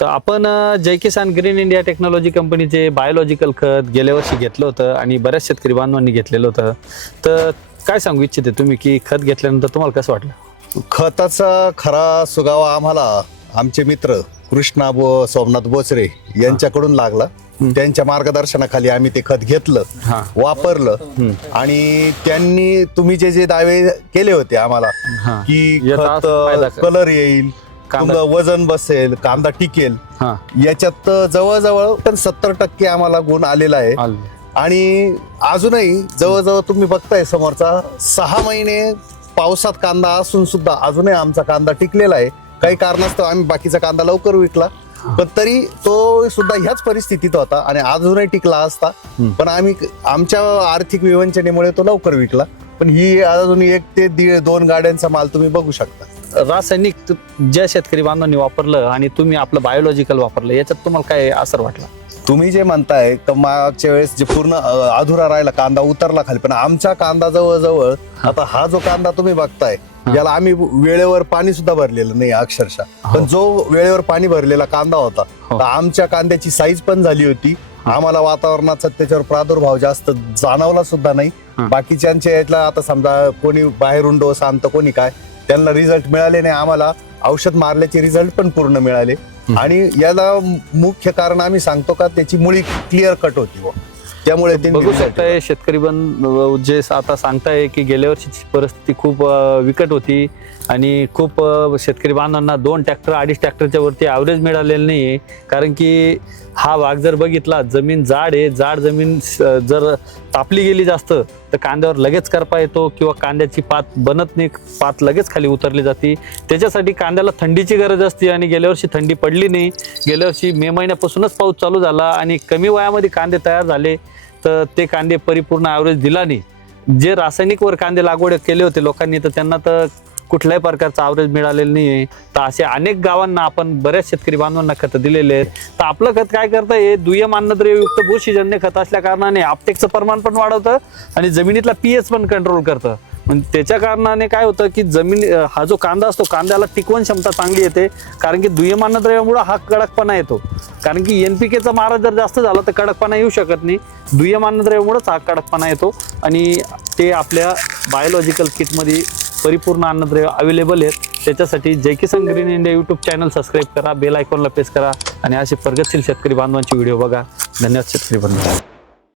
तर आपण Jai Kisan green India technology कंपनीचे बायोलॉजिकल खत गेल्या वर्षी घेतलं होतं आणि बऱ्याच शेतकरी बांधवांनी घेतलेलं होतं तर काय सांगू इच्छिते तुम्ही की खत घेतल्यानंतर तुम्हाला कसं वाटलं खताचा खरा सुगावा आम्हाला आमचे मित्र कृष्णा बो सोमनाथ बोचरे यांच्याकडून लागला त्यांच्या मार्गदर्शनाखाली आम्ही ते खत घेतलं. वापरलं आणि त्यांनी तुम्ही जे जे दावे केले होते आम्हाला. की खत. कलर येईल कांदा- तुमचं वजन बसेल कांदा टिकेल हां. याच्यात जवळजवळ पण सत्तर टक्के आम्हाला गुण आलेला आहे. आलं. आणि अजूनही जवळजवळ तुम्ही बघताय समोरचा सहा महिने पावसात कांदा असून सुद्धा अजूनही आमचा कांदा टिकलेला आहे. काही कारणास्तव आम्ही बाकीचा कांदा लवकर विकला. पण तरी तो सुद्धा ह्याच परिस्थितीत होता आणि अजूनही टिकला असता. पण आम्ही आमच्या आर्थिक विवंचनेमुळे तो लवकर विकला. पण ही अजून एक ते दीड दोन गाड्यांचा माल तुम्ही बघू शकता. रासायनिक ज्या शेतकरी बांधवांनी वापरलं आणि तुम्ही आपलं बायोलॉजिकल वापरलं याच्यात तुम्हाला काय असर वाटला? तुम्ही जे म्हणताय तर मागच्या वेळेस जे पूर्ण अधुरा राहिला कांदा उतरला खाली पण आमचा कांदा जवळजवळ आता हा जो कांदा तुम्ही बघताय याला आम्ही वेळेवर पाणी सुद्धा भरलेलं नाही अक्षरशः. पण जो वेळेवर पाणी भरलेला कांदा होता हो. तर आमच्या कांद्याची साईज पण झाली होती. आम्हाला वातावरणाचा त्याच्यावर प्रादुर्भाव जास्त जाणवला सुद्धा नाही. बाकीच्यांच्या यातला आता समजा कोणी बाहेरून डोस आणतं कोणी काय त्यांना रिझल्ट मिळाले नाही आम्हाला औषध मारल्याचे रिझल्ट पण पूर्ण मिळाले. आणि याला मुख्य कारण आम्ही सांगतो का त्याची मुळी क्लिअर कट होती. त्यामुळे बघू शकताय शेतकरी बंद जे आता सांगताय की गेल्या वर्षीची परिस्थिती खूप विकट होती आणि खूप शेतकरी बांधवांना दोन ट्रॅक्टर अडीच ट्रॅक्टरच्या वरती ॲव्हरेज मिळालेलं नाहीये. कारण की हा भाग जर बघितला जमीन जाड आहे जाड जमीन जर तापली गेली जास्त तर कांद्यावर लगेच करपा येतो किंवा कांद्याची पात बनत नाही पात लगेच खाली उतरली जाते. त्याच्यासाठी कांद्याला थंडीची गरज असते आणि गेल्या वर्षी थंडी पडली नाही. गेल्या वर्षी मे महिन्यापासूनच पाऊस चालू झाला आणि कमी वयामध्ये कांदे तयार झाले तर ते कांदे परिपूर्ण ॲव्हरेज दिला नाही. जे रासायनिकवर कांदे लागवड केले होते लोकांनी तर त्यांना तर कुठल्याही प्रकारचं ॲव्हरेज मिळालेलं नाही तर असे अनेक गावांना आपण बऱ्याच शेतकरी बांधवांना खतं दिलेले आहेत. तर आपलं खत काय करतं हे दुय्यम अन्नद्रव्ययुक्त बुरशीजन्य खत असल्या कारणाने आपटेकचं प्रमाण पण वाढवतं आणि जमिनीतला पीएच पण कंट्रोल करतं. त्याच्या कारणाने काय होतं की जमीन हा जो कांदा असतो कांद्याला टिकवण क्षमता चांगली येते कारण की दुय्यम अन्नद्रव्यामुळे हा कडकपणा येतो. कारण की एनपीकेचा मारा जर जास्त झाला तर कडकपणा येऊ शकत नाही. दुय्यम अन्नद्रव्यामुळेच हा कडकपणा येतो आणि ते आपल्या बायोलॉजिकल किटमध्ये परिपूर्ण अन्नद्रव्य अवेलेबल आहेत. त्याच्यासाठी Jai Kisan green India YouTube channel subscribe करा बेल आयकॉनला प्रेस करा आणि असे प्रगतशील शेतकरी बांधवांचे व्हिडिओ बघा. धन्यवाद शेतकरी बांधव